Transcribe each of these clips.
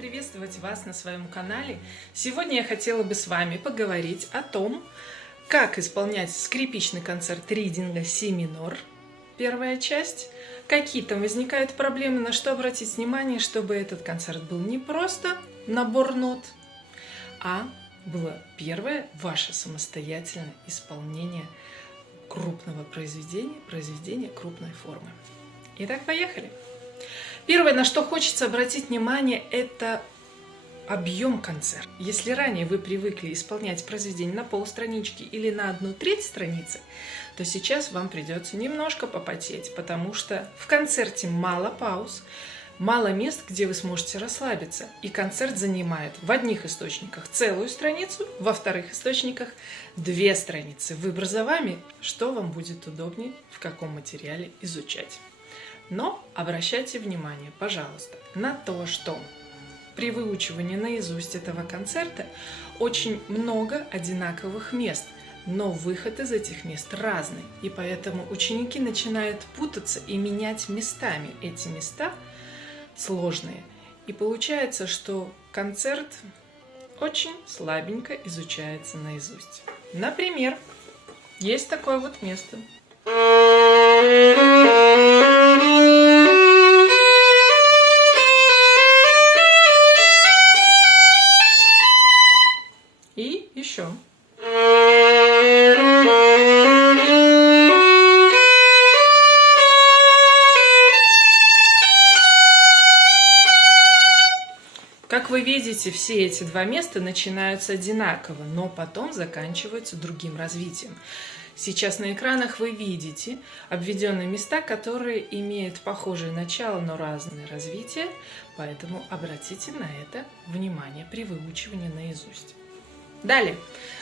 приветствовать вас на своем канале. Сегодня я хотела бы с вами поговорить о том, как исполнять скрипичный концерт ридинга си минор, первая часть, какие там возникают проблемы, на что обратить внимание, чтобы этот концерт был не просто набор нот, а было первое ваше самостоятельное исполнение крупного произведения крупной формы. Итак, поехали! Первое, на что хочется обратить внимание, это объем концерта. Если ранее вы привыкли исполнять произведение на полстранички или на 1/3 страницы, то сейчас вам придется немножко попотеть, потому что в концерте мало пауз, мало мест, где вы сможете расслабиться. И концерт занимает в одних источниках целую страницу, во вторых источниках 2 страницы. Выбор за вами, что вам будет удобнее, в каком материале изучать. Но обращайте внимание, пожалуйста, на то, что при выучивании наизусть этого концерта очень много одинаковых мест, но выход из этих мест разный. И поэтому ученики начинают путаться и менять местами. Эти места сложные. И получается, что концерт очень слабенько изучается наизусть. Например, есть такое вот место. И еще. Как вы видите, все эти 2 места начинаются одинаково, но потом заканчиваются другим развитием. Сейчас на экранах вы видите обведенные места, которые имеют похожее начало, но разное развитие, поэтому обратите на это внимание при выучивании наизусть. Далее.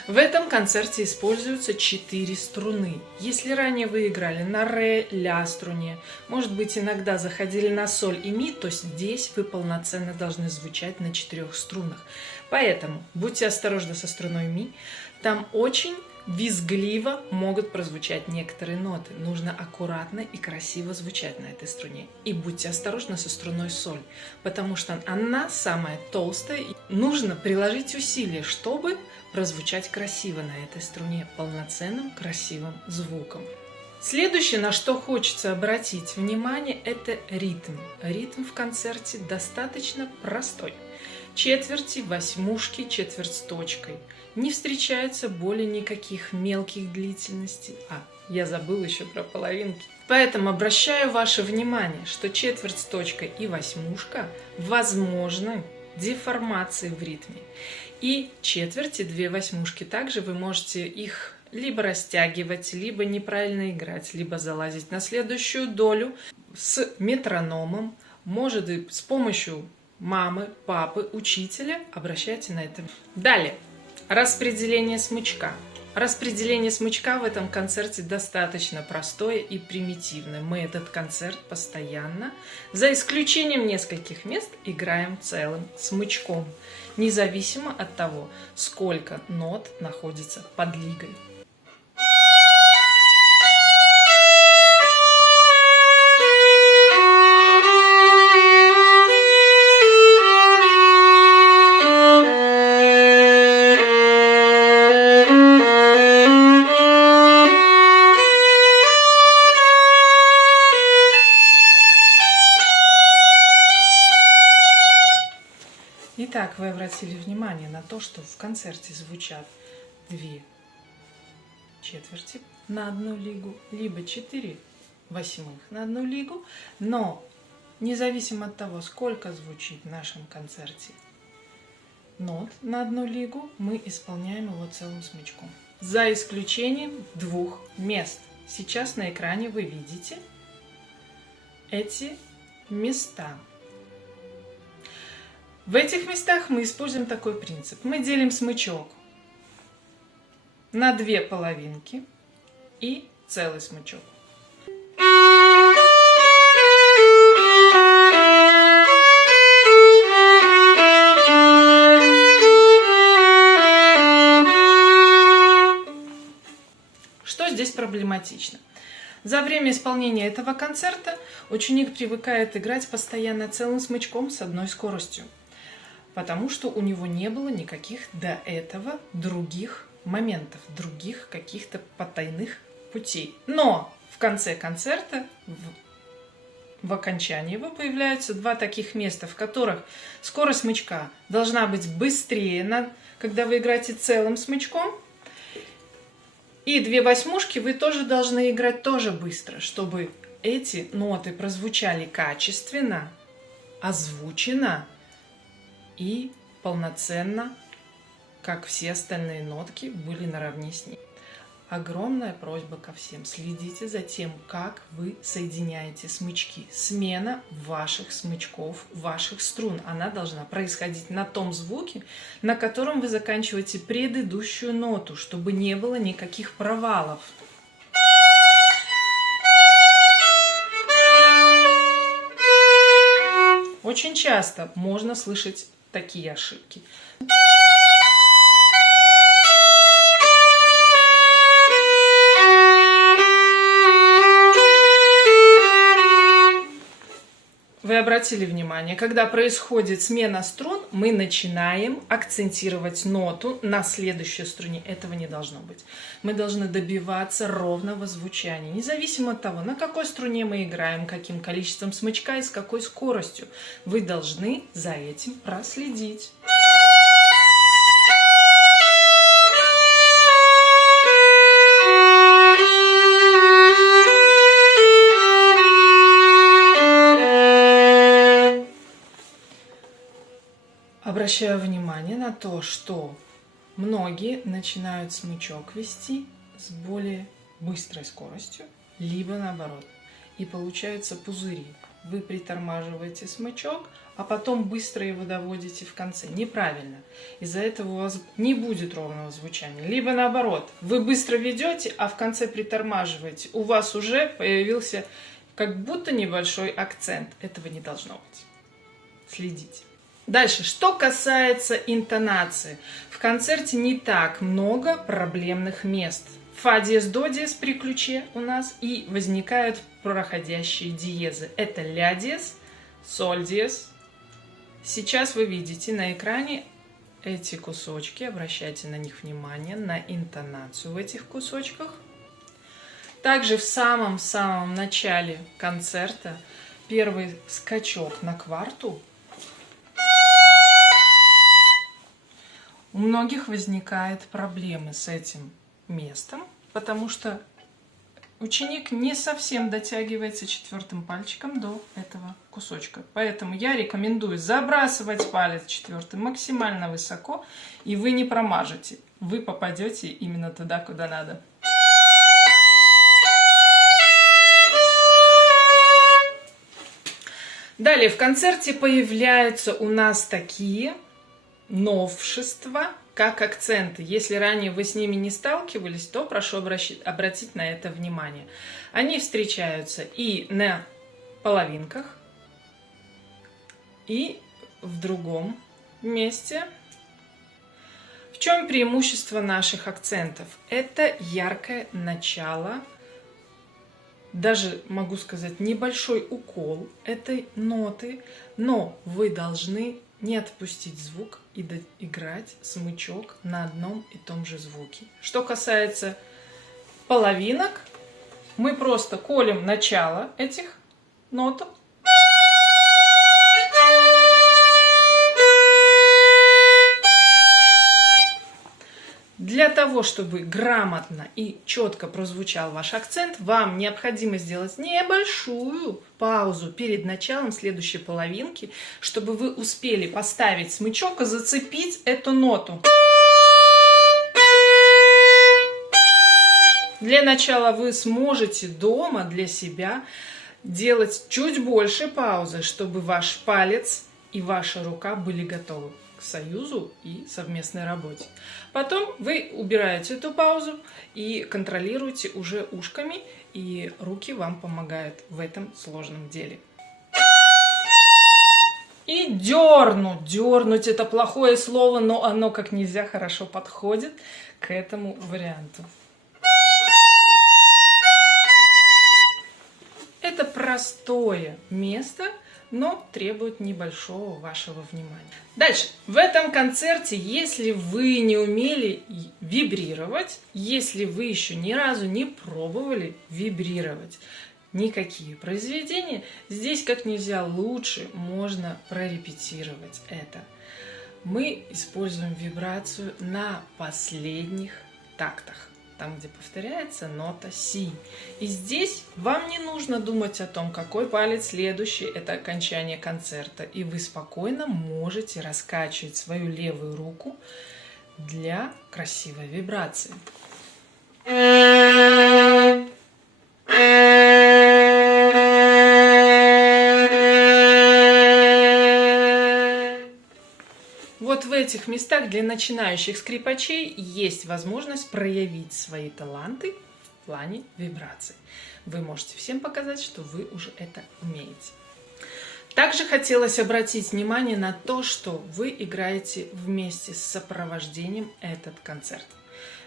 В этом концерте используются 4 струны. Если ранее вы играли на ре, ля струне, может быть, иногда заходили на соль и ми, то здесь вы полноценно должны звучать на 4 струнах. Поэтому будьте осторожны со струной ми. Там очень визгливо могут прозвучать некоторые ноты. Нужно аккуратно и красиво звучать на этой струне. И будьте осторожны со струной соль, потому что она самая толстая. Нужно приложить усилия, чтобы прозвучать красиво на этой струне, полноценным красивым звуком. Следующее, на что хочется обратить внимание, это ритм. Ритм в концерте достаточно простой. Четверти, восьмушки, четверть с точкой. Не встречается более никаких мелких длительностей. Я забыла еще про половинки. Поэтому обращаю ваше внимание, что четверть с точкой и восьмушка возможны деформации в ритме. И четверти, 2 восьмушки также вы можете их либо растягивать, либо неправильно играть, либо залазить на следующую долю с метрономом, может и с помощью мамы, папы, учителя. Обращайте на это. Далее. Распределение смычка. Распределение смычка в этом концерте достаточно простое и примитивное. Мы этот концерт постоянно, за исключением нескольких мест, играем целым смычком, независимо от того, сколько нот находится под лигой. Итак, вы обратили внимание на то, что в концерте звучат 2 четверти на 1 лигу, либо 4 восьмых на 1 лигу, но независимо от того, сколько звучит в нашем концерте нот на 1 лигу, мы исполняем его целым смычком. За исключением 2 мест. Сейчас на экране вы видите эти места. В этих местах мы используем такой принцип. Мы делим смычок на 2 половинки и целый смычок. Что здесь проблематично? За время исполнения этого концерта ученик привыкает играть постоянно целым смычком с одной скоростью. потому что у него не было никаких до этого других моментов, других каких-то потайных путей. Но в конце концерта, в окончании его появляются два таких места, в которых скорость смычка должна быть быстрее, когда вы играете целым смычком. И 2/8 вы тоже должны играть тоже быстро, чтобы эти ноты прозвучали качественно, озвучено и полноценно, как все остальные нотки были наравне с ней. Огромная просьба ко всем: следите за тем, как вы соединяете смычки. Смена ваших смычков, ваших струн, она должна происходить на том звуке, на котором вы заканчиваете предыдущую ноту, чтобы не было никаких провалов. Очень часто можно слышать такие ошибки. Вы обратили внимание, когда происходит смена струн, мы начинаем акцентировать ноту на следующей струне. Этого не должно быть. Мы должны добиваться ровного звучания, независимо от того, на какой струне мы играем, каким количеством смычка и с какой скоростью. Вы должны за этим проследить. Обращаю внимание на то, что многие начинают смычок вести с более быстрой скоростью, либо наоборот. И получаются пузыри. Вы притормаживаете смычок, а потом быстро его доводите в конце. Неправильно. Из-за этого у вас не будет ровного звучания. Либо наоборот, вы быстро ведете, а в конце притормаживаете. У вас уже появился как будто небольшой акцент. Этого не должно быть. Следите. Дальше, что касается интонации. В концерте не так много проблемных мест. Фа диез, до диез при ключе у нас, и возникают проходящие диезы. Это ля диез, соль диез. Сейчас вы видите на экране эти кусочки, обращайте на них внимание, на интонацию в этих кусочках. Также в самом-самом начале концерта первый скачок на кварту. У многих возникают проблемы с этим местом, потому что ученик не совсем дотягивается четвертым пальчиком до этого кусочка. Поэтому я рекомендую забрасывать палец четвертый максимально высоко, и вы не промажете. Вы попадете именно туда, куда надо. Далее в концерте появляются у нас такие новшества, как акценты. Если ранее вы с ними не сталкивались, то прошу обратить на это внимание. Они встречаются и на половинках, и в другом месте. В чем преимущество наших акцентов? Это яркое начало, даже могу сказать небольшой укол этой ноты, но вы должны не отпустить звук и доиграть смычок на одном и том же звуке. Что касается половинок, мы просто колем начало этих ноток. Для того, чтобы грамотно и четко прозвучал ваш акцент, вам необходимо сделать небольшую паузу перед началом следующей половинки, чтобы вы успели поставить смычок и зацепить эту ноту. Для начала вы сможете дома для себя делать чуть больше паузы, чтобы ваш палец и ваша рука были готовы к союзу и совместной работе. Потом вы убираете эту паузу и контролируете уже ушками, и руки вам помогают в этом сложном деле. И дернуть. Дернуть — это плохое слово, но оно как нельзя хорошо подходит к этому варианту. Это простое место, но требует небольшого вашего внимания. Дальше. В этом концерте, если вы не умели вибрировать, если вы еще ни разу не пробовали вибрировать никакие произведения, здесь как нельзя лучше можно прорепетировать это. Мы используем вибрацию на последних тактах, там, где повторяется нота си. И здесь вам не нужно думать о том, какой палец следующий, это окончание концерта. И вы спокойно можете раскачивать свою левую руку для красивой вибрации. Вот в этих местах для начинающих скрипачей есть возможность проявить свои таланты в плане вибраций. Вы можете всем показать, что вы уже это умеете. Также хотелось обратить внимание на то, что вы играете вместе с сопровождением этот концерт.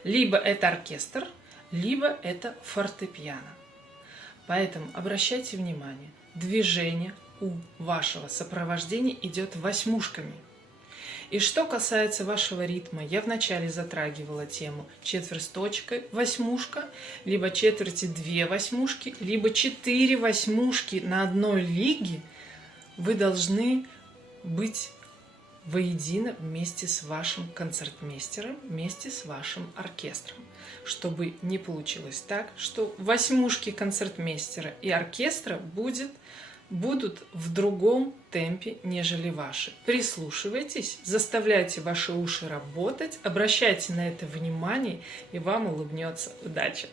Либо это оркестр, либо это фортепиано. Поэтому обращайте внимание, движение у вашего сопровождения идет восьмушками. И что касается вашего ритма, я вначале затрагивала тему четверть с точкой, восьмушка, либо четверти 2 восьмушки, либо 4 восьмушки на одной лиге. Вы должны быть воедино вместе с вашим концертмейстером, вместе с вашим оркестром, чтобы не получилось так, что восьмушки концертмейстера и оркестра будут в другом темпе, нежели ваши. Прислушивайтесь, заставляйте ваши уши работать, обращайте на это внимание, и вам улыбнется удача.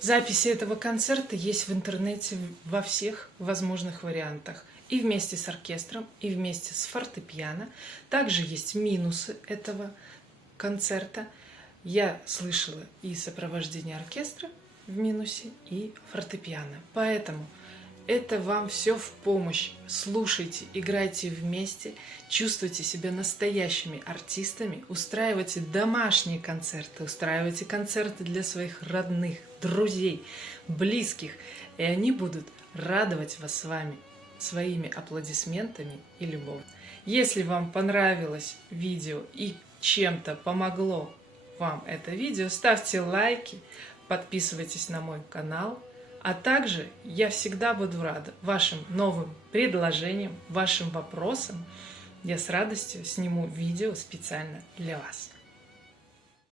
Записи этого концерта есть в интернете во всех возможных вариантах. И вместе с оркестром, и вместе с фортепиано. Также есть минусы этого концерта. Я слышала и сопровождение оркестра в минусе, и фортепиано. Поэтому это вам все в помощь. Слушайте, играйте вместе, чувствуйте себя настоящими артистами, устраивайте домашние концерты, устраивайте концерты для своих родных, друзей, близких, и они будут радовать вас с вами своими аплодисментами и любовью. Если вам понравилось видео и чем-то помогло вам это видео, ставьте лайки, подписывайтесь на мой канал. А также я всегда буду рада вашим новым предложениям, вашим вопросам. Я с радостью сниму видео специально для вас.